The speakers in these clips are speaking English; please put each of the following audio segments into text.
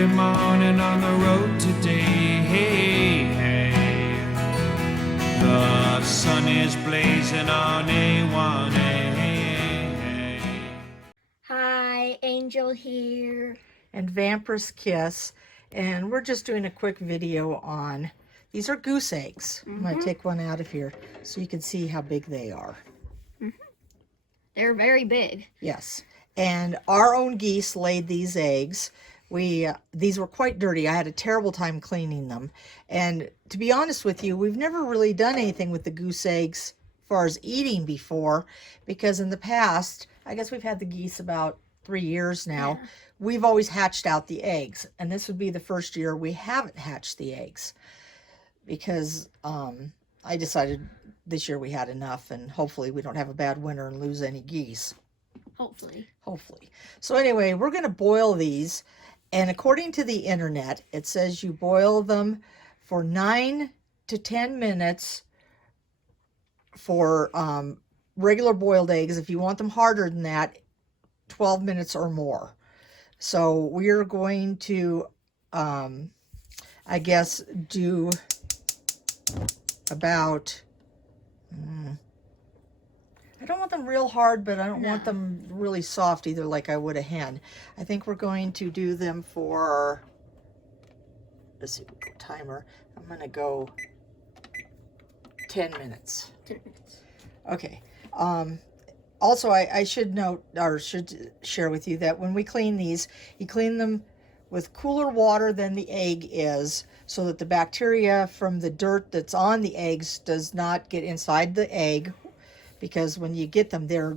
early morning on the road today. Hey, hey. The sun is blazing on A1A. Hi, Angel here. And Vampyresskiss, and we're just doing a quick video on, these are goose eggs. I'm going to take one out of here so you can see how big they are. They're very big. Yes, and our own geese laid these eggs. These were quite dirty. I had a terrible time cleaning them, and to be honest with you, we've never really done anything with the goose eggs as far as eating before, because in the past, I guess we've had the geese about 3 years now. Yeah. We've always hatched out the eggs, and this would be the first year we haven't hatched the eggs, because I decided this year we had enough, and hopefully we don't have a bad winter and lose any geese. Hopefully. So anyway, we're going to boil these, and according to the internet, it says you boil them for 9 to 10 minutes for regular boiled eggs. If you want them harder than that, 12 minutes or more. So we're going to, I guess, do about, I don't want them real hard, but I don't want them really soft either, like I would a hen. I think we're going to do them for, let's see, timer. I'm going to go 10 minutes. 10 minutes. Okay. Also, I should note, or should share with you, that when we clean these, you clean them with cooler water than the egg is, so that the bacteria from the dirt that's on the eggs does not get inside the egg, because when you get them, they're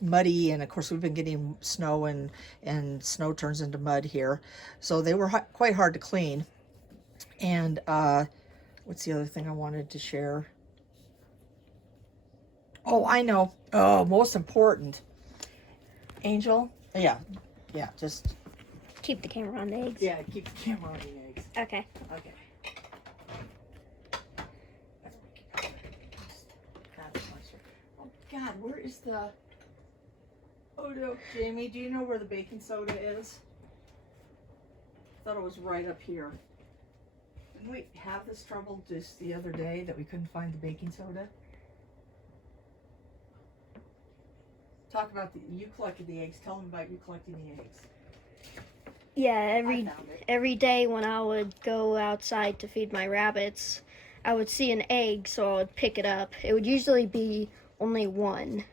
muddy, and of course we've been getting snow, and snow turns into mud here, so they were quite hard to clean. And what's the other thing I wanted to share? Oh, I know. Oh, most important. Angel? Yeah, just... Keep the camera on the eggs. Yeah, keep the camera on the eggs. Okay. Okay. Oh, God, where is the... Oh, no, Jamie, do you know where the baking soda is? I thought it was right up here. Didn't we have this trouble just the other day that we couldn't find the baking soda? Talk about you collected the eggs. Tell them about you collecting the eggs. Yeah, every day when I would go outside to feed my rabbits, I would see an egg, so I would pick it up. It would usually be only one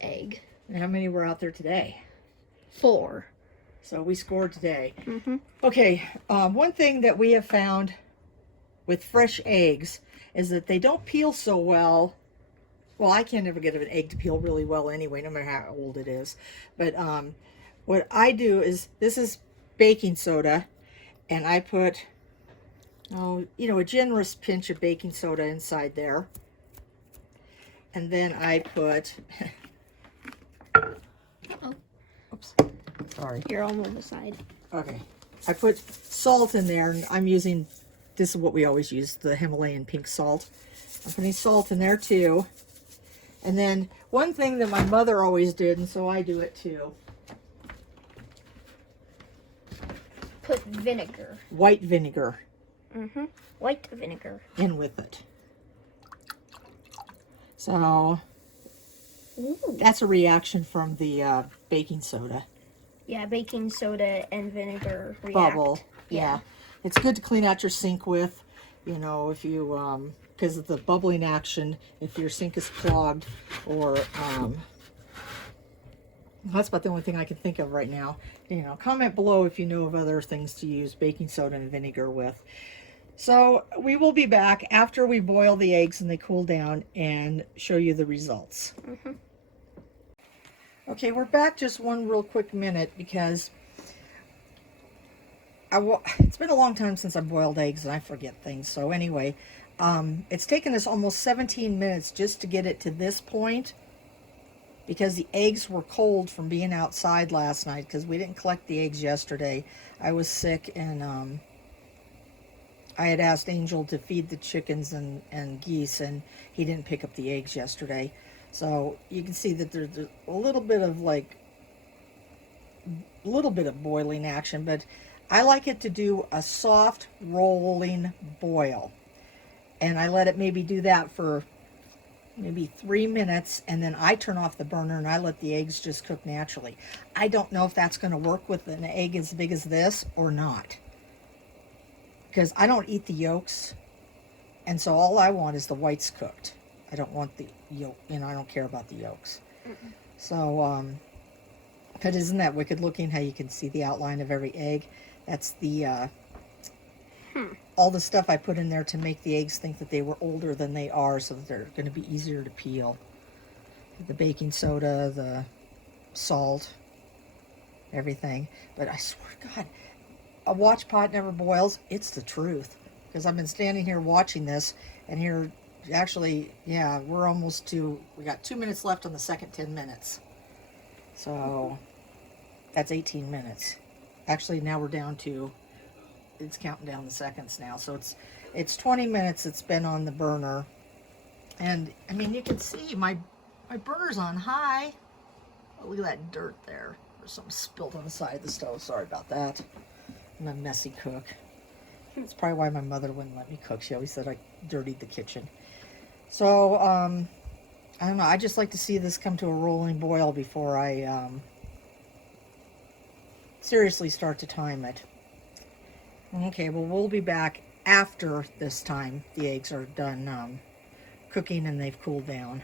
egg. And how many were out there today? 4. So we scored today. Mm-hmm. Okay, one thing that we have found with fresh eggs is that they don't peel so well. Well, I can't ever get an egg to peel really well anyway, no matter how old it is. But what I do is, this is baking soda, and I put, a generous pinch of baking soda inside there. And then I put, oops, sorry. You're all on the side. Okay, I put salt in there, and I'm using, this is what we always use, the Himalayan pink salt. I'm putting salt in there too. And then one thing that my mother always did, and so I do it too. Put vinegar. White vinegar. Mm-hmm. White vinegar. In with it. So that's a reaction from the baking soda. Yeah, baking soda and vinegar react. Bubble. Yeah. It's good to clean out your sink with, if you, because of the bubbling action, if your sink is clogged, or, that's about the only thing I can think of right now. Comment below if you know of other things to use baking soda and vinegar with. So we will be back after we boil the eggs and they cool down and show you the results. Mm-hmm. Okay, we're back just one real quick minute, because it's been a long time since I boiled eggs and I forget things. So anyway, it's taken us almost 17 minutes just to get it to this point, because the eggs were cold from being outside last night, because we didn't collect the eggs yesterday. I was sick, and I had asked Angel to feed the chickens and geese, and he didn't pick up the eggs yesterday. So you can see that there's a little bit of boiling action, but I like it to do a soft rolling boil. And I let it maybe do that for maybe 3 minutes, and then I turn off the burner and I let the eggs just cook naturally. I don't know if that's going to work with an egg as big as this or not, because I don't eat the yolks, and so all I want is the whites cooked. I don't want the yolk, you know, I don't care about the yolks. So, but isn't that wicked looking how you can see the outline of every egg? That's the, all the stuff I put in there to make the eggs think that they were older than they are, so that they're going to be easier to peel. The baking soda, the salt, everything. But I swear to God, a watch pot never boils. It's the truth. Because I've been standing here watching this, and here, actually, yeah, we're almost to, we got 2 minutes left on the second 10 minutes. So, that's 18 minutes. Actually, now we're down to, it's counting down the seconds now. So it's 20 minutes it's been on the burner. And, I mean, you can see my burner's on high. Oh, look at that dirt there. There's something spilled on the side of the stove. Sorry about that. I'm a messy cook. That's probably why my mother wouldn't let me cook. She always said I dirtied the kitchen. So, I don't know. I just like to see this come to a rolling boil before I seriously start to time it. Okay, well, we'll be back after this time the eggs are done cooking and they've cooled down.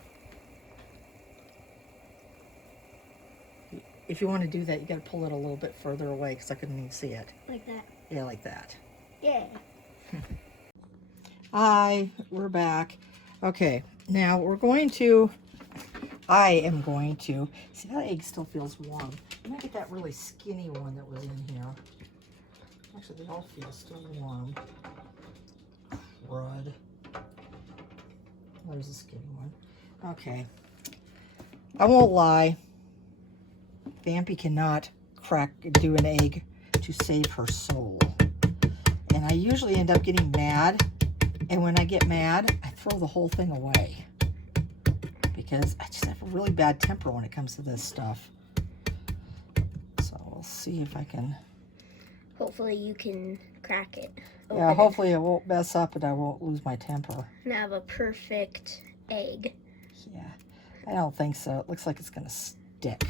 If you want to do that, you got to pull it a little bit further away because I couldn't even see it. Like that. Yeah, like that. Yeah. Hi, we're back. Okay, now I am going to, see that egg still feels warm. I'm going to get that really skinny one that was in here. Actually, they all feel still warm. Crud. There's the skinny one. Okay. I won't lie. Vampy cannot do an egg to save her soul. And I usually end up getting mad. And when I get mad, I throw the whole thing away. Because I just have a really bad temper when it comes to this stuff. So we'll see if I can... Hopefully you can crack it open. Yeah, hopefully it won't mess up and I won't lose my temper. And have a perfect egg. Yeah, I don't think so. It looks like it's going to stick.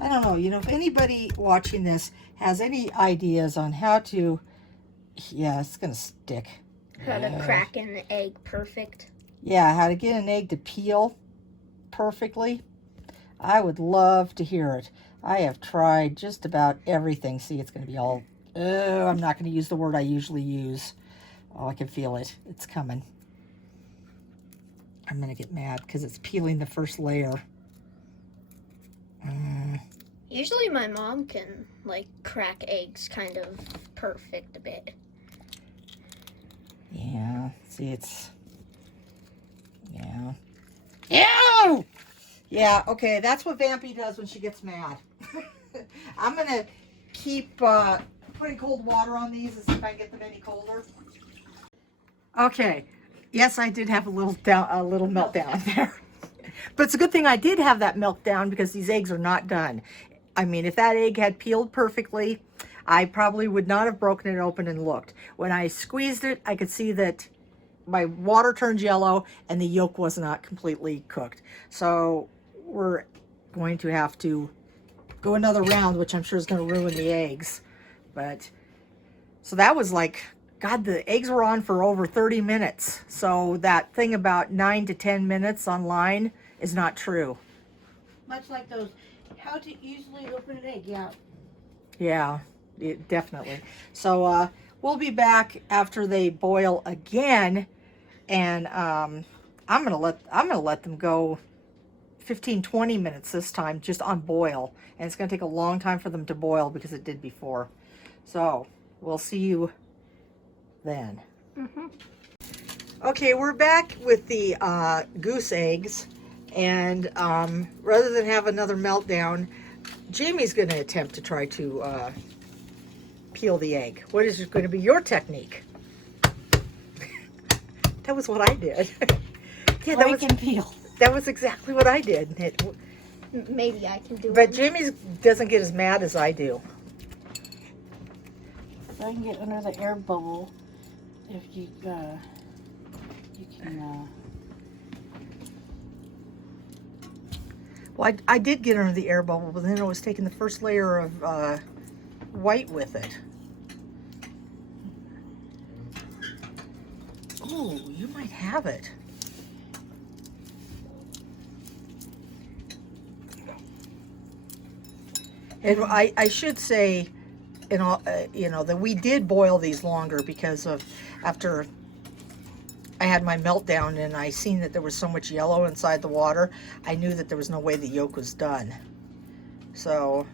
I don't know, you know, if anybody watching this has any ideas on how to... Yeah, it's going to stick. How to crack an egg perfect. Yeah, how to get an egg to peel perfectly. I would love to hear it. I have tried just about everything. See, it's going to be all... Oh, I'm not going to use the word I usually use. Oh, I can feel it. It's coming. I'm going to get mad because it's peeling the first layer. Usually my mom can, like, crack eggs kind of perfect a bit. Yeah, see, it's... Yeah. Ew! Yeah, okay, that's what Vampy does when she gets mad. I'm going to keep putting cold water on these and see if I can get them any colder. Okay, yes, I did have a little meltdown there. But it's a good thing I did have that meltdown because these eggs are not done. I mean, if that egg had peeled perfectly, I probably would not have broken it open and looked. When I squeezed it, I could see that my water turned yellow and the yolk was not completely cooked. So we're going to have to go another round, which I'm sure is going to ruin the eggs. But, so that was like, God, the eggs were on for over 30 minutes. So that thing about 9 to 10 minutes online is not true. Much like those, how to easily open an egg, yeah. Yeah, definitely. So we'll be back after they boil again, and I'm gonna let them go 15-20 minutes this time, just on boil, and it's gonna take a long time for them to boil because it did before. So we'll see you then. Okay, we're back with the goose eggs, and rather than have another meltdown, Jamie's going to attempt to try to peel the egg. What is going to be your technique? That was what I did. Yeah, Break and peel. that was exactly what I did. Maybe I can do it. But Jamie doesn't get as mad as I do. If I can get under the air bubble, if you can. Well, I did get under the air bubble, but then I was taking the first layer of white with it. Oh, you might have it. And I should say, that we did boil these longer because of after I had my meltdown and I seen that there was so much yellow inside the water, I knew that there was no way the yolk was done. So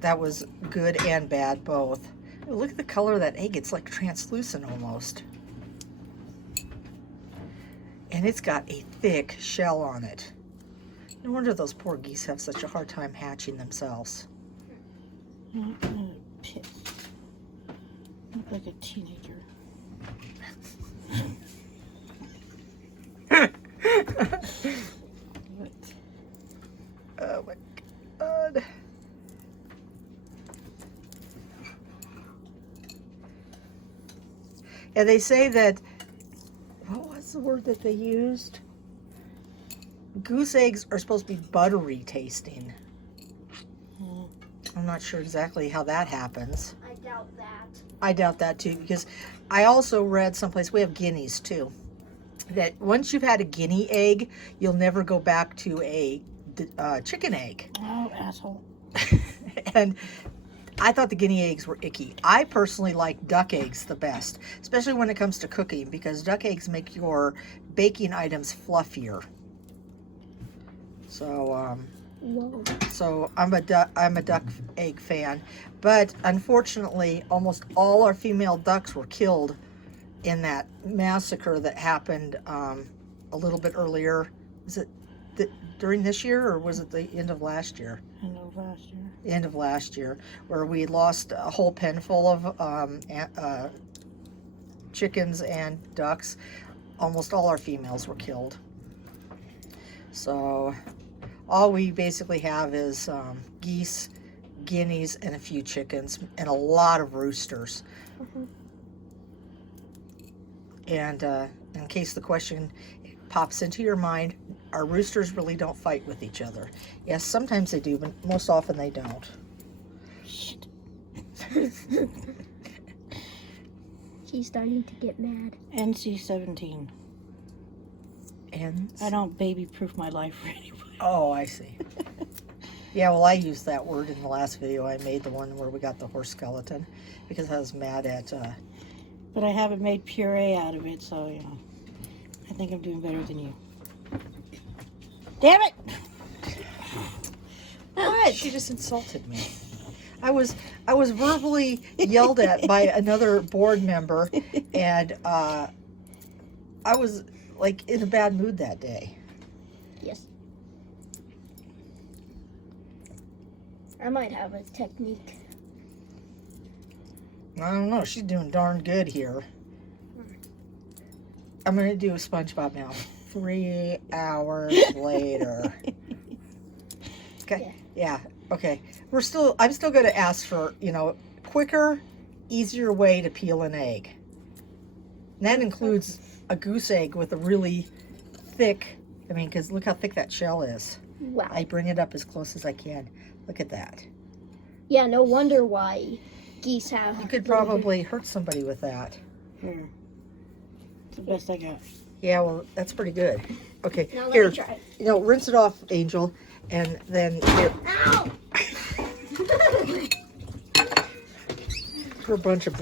that was good and bad both. Look at the color of that egg. It's like translucent almost. And it's got a thick shell on it. No wonder those poor geese have such a hard time hatching themselves. I'm gonna piss. Look like a teenager. Oh my God. And they say that, what was the word that they used? Goose eggs are supposed to be buttery tasting. I'm not sure exactly how that happens. I doubt that. I doubt that too, because I also read someplace, we have guineas too, that once you've had a guinea egg, you'll never go back to a chicken egg. Oh, asshole. And I thought the guinea eggs were icky. I personally like duck eggs the best, especially when it comes to cooking, because duck eggs make your baking items fluffier. So, Whoa. so I'm a duck egg fan, but unfortunately, almost all our female ducks were killed in that massacre that happened a little bit earlier. Was it during this year, or was it the end of last year? End of last year. End of last year, where we lost a whole pen full of chickens and ducks. Almost all our females were killed. So all we basically have is geese, guineas, and a few chickens, and a lot of roosters. And in case the question pops into your mind, our roosters really don't fight with each other. Yes, sometimes they do, but most often they don't. Shit. She's starting to get mad. NC-17. And I don't baby-proof my life for anybody. oh, I see. Yeah, well, I used that word in the last video I made, the one where we got the horse skeleton, because I was mad at But I haven't made puree out of it, so, I think I'm doing better than you. Damn it! What? She just insulted me. I was verbally yelled at by another board member, and I was like in a bad mood that day. Yes. I might have a technique. I don't know. She's doing darn good here. I'm gonna do a SpongeBob now. 3 hours later. Okay. Yeah. Okay. I'm still gonna ask for, quicker, easier way to peel an egg. And that includes a goose egg with a really thick, because look how thick that shell is. Wow. I bring it up as close as I can. Look at that. Yeah, no wonder why geese have. You could probably hurt somebody with that. Here. It's the best I got. Yeah, well, that's pretty good. Okay, Now let here, me try. Rinse it off, Angel, and then here. Ow! For a bunch of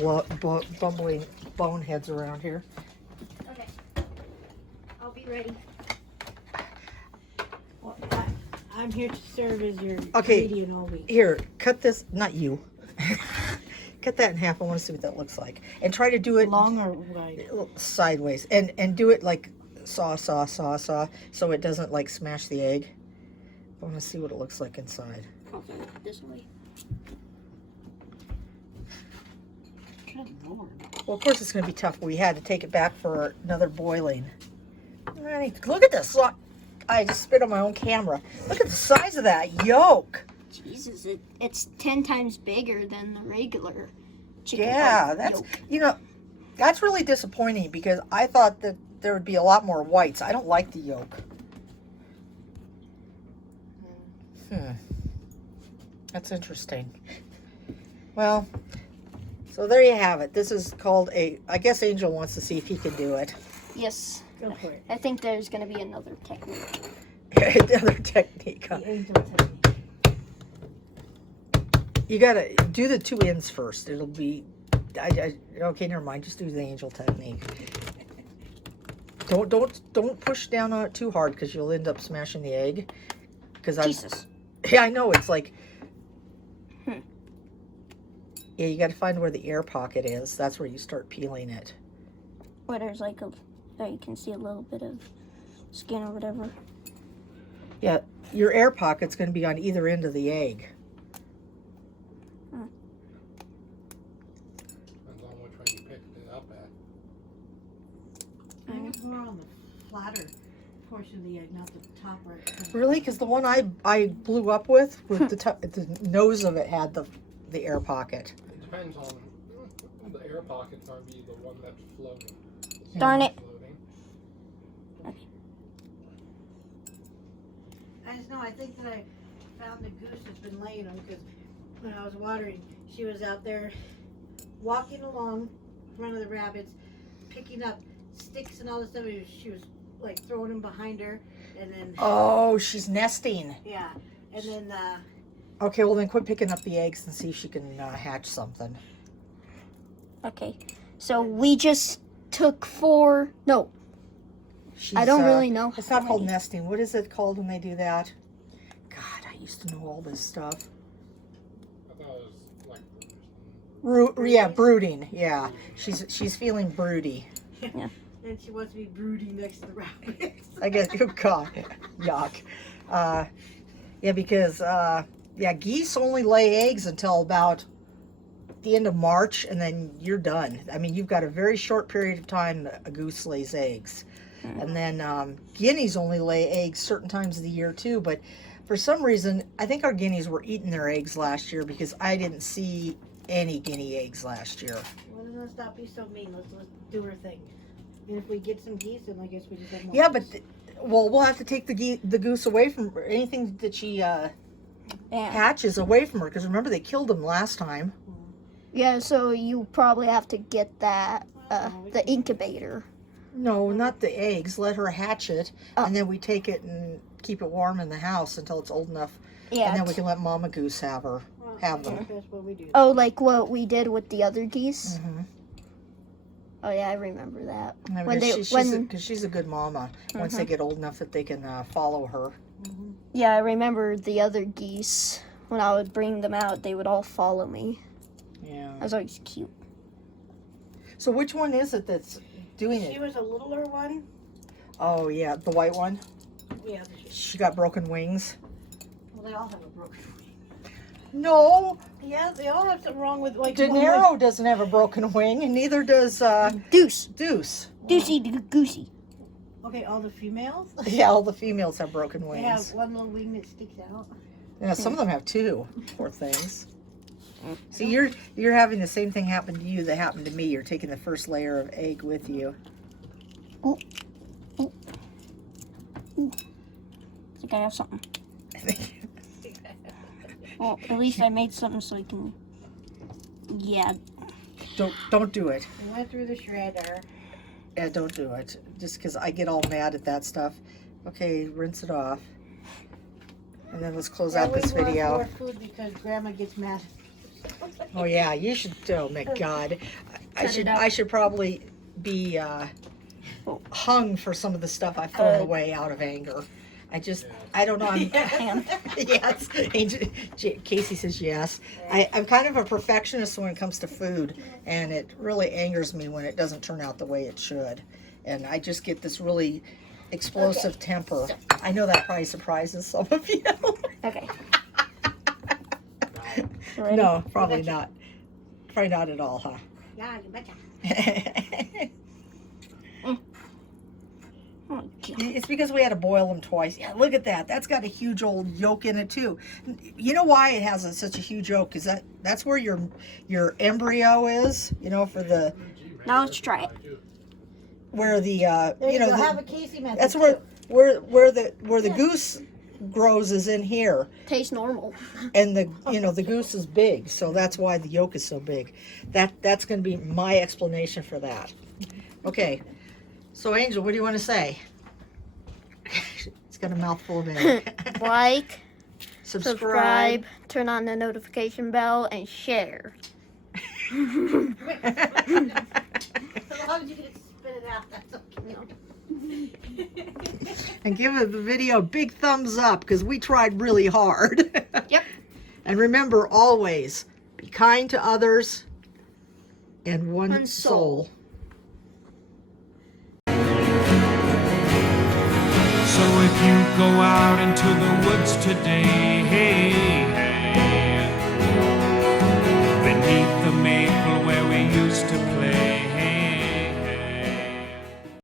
bumbling boneheads around here. Okay. I'll be ready. Well, I'm here to serve as your Okay. lady and all week. Here, cut this, not you. Cut that in half. I want to see what that looks like. And try to do it Long or wide? sideways. And do it like saw, so it doesn't like smash the egg. I want to see what it looks like inside. Okay, this way. Good Lord. Well, of course it's going to be tough. We had to take it back for another boiling. Look at this. I just spit on my own camera. Look at the size of that yolk. Jesus, it's 10 times bigger than the regular chicken. Yeah, that's that's really disappointing because I thought that there would be a lot more whites. I don't like the yolk. That's interesting. Well, so there you have it. This is called I guess Angel wants to see if he can do it. Yes. Go for it. I think there's going to be another technique. Another technique. Huh? The angel technique. You gotta do the two ends first. It'll be, okay, never mind. Just do the angel technique. Don't push down on it too hard because you'll end up smashing the egg. Jesus. Yeah, I know. It's like, yeah, you got to find where the air pocket is. That's where you start peeling it. Where there's like you can see a little bit of skin or whatever. Yeah, your air pocket's going to be on either end of the egg. Depends on which way you picked it up at. I think more on the flatter portion of the egg, not the top right. Really? Because the one I blew up with the nose of it had the air pocket. It depends on the air pocket's going to be the one that's floating. Darn it. Floating. I just know, I think that I found the goose has been laying them because when I was watering, she was out there walking along in front of the rabbits, picking up sticks and all this stuff. She was like throwing them behind her, and then Oh, she's nesting. yeah, and then Okay, well then quit picking up the eggs and see if she can hatch something. Okay. So we just took 4. No, She's, I don't really know. It's not how called many. nesting. What is it called when they do that? God, I used to know all this stuff. I thought it was like Yeah, brooding. Yeah, she's feeling broody. and she wants to be brooding next to the rabbits. I guess. Oh God, yuck. Yeah, because geese only lay eggs until about the end of March, and then you're done. I mean, you've got a very short period of time that a goose lays eggs. And then guineas only lay eggs certain times of the year too, but for some reason, I think our guineas were eating their eggs last year because I didn't see any guinea eggs last year. Well, then let's stop being so mean. Let's do her thing. And if we get some geese, then I guess we just have more. Yeah, but we'll have to take the goose away from her. Anything that she hatches away from her, because remember they killed them last time. Yeah, so you probably have to get that the incubator. No, not the eggs. Let her hatch it, and then we take it and keep it warm in the house until it's old enough, Yeah. and then we can let Mama Goose have them. That's what we do. Oh, like what we did with the other geese. Mm-hmm. Oh yeah, I remember that. Because she's a good mama. Once they get old enough that they can follow her. Yeah, I remember the other geese. When I would bring them out, they would all follow me. Yeah. I was always cute. So which one is it that's doing She it? was a littler one. Oh yeah, the white one. Yeah. She got broken wings. Well, they all have a broken wing. No, Yeah, they all have something wrong with like. De Niro doesn't have a broken wing, and neither does Deuce. Deuce. Deucey goosey. Okay, all the females. Yeah, all the females have broken They have wings. one little wing that sticks out. Yeah, some of them have 2. Poor things. See, you're having the same thing happen to you that happened to me. You're taking the first layer of egg with you. I think I have something. Well, at least I made something so I can. Yeah. Don't do it. We went through the shredder. Yeah, don't do it. Just because I get all mad at that stuff. Okay, rinse it off. And then let's close out this We video. want more food because Grandma gets mad. Oh yeah, you should. Oh my God, I should probably be hung for some of the stuff I've thrown away out of anger. I don't know. Yes. Casey says yes. I'm kind of a perfectionist when it comes to food, and it really angers me when it doesn't turn out the way it should. And I just get this really explosive temper. I know that probably surprises some of you. Okay. Ready? No, probably not. Probably not at all, huh? Yeah, you betcha. Oh, God. It's because we had to boil them twice. Yeah, look at that. That's got a huge old yolk in it too. You know why it has such a huge yolk? Because that's where your embryo is. You know, for the Now let's try it. where the There you you know go. the, Have a Casey method. that's too. where the goose grows is in here, Tastes normal. and the goose is big, so that's why the yolk is so big. That's going to be my explanation for that. Okay, so Angel, what do you want to say? It's got a mouthful of egg. Like, Subscribe. subscribe, turn on the notification bell, and share. As long as you can spit it out, that's okay. And give the video a big thumbs up because we tried really hard. Yep. And remember, always be kind to others and one One soul. soul. So if you go out into the woods today, hey,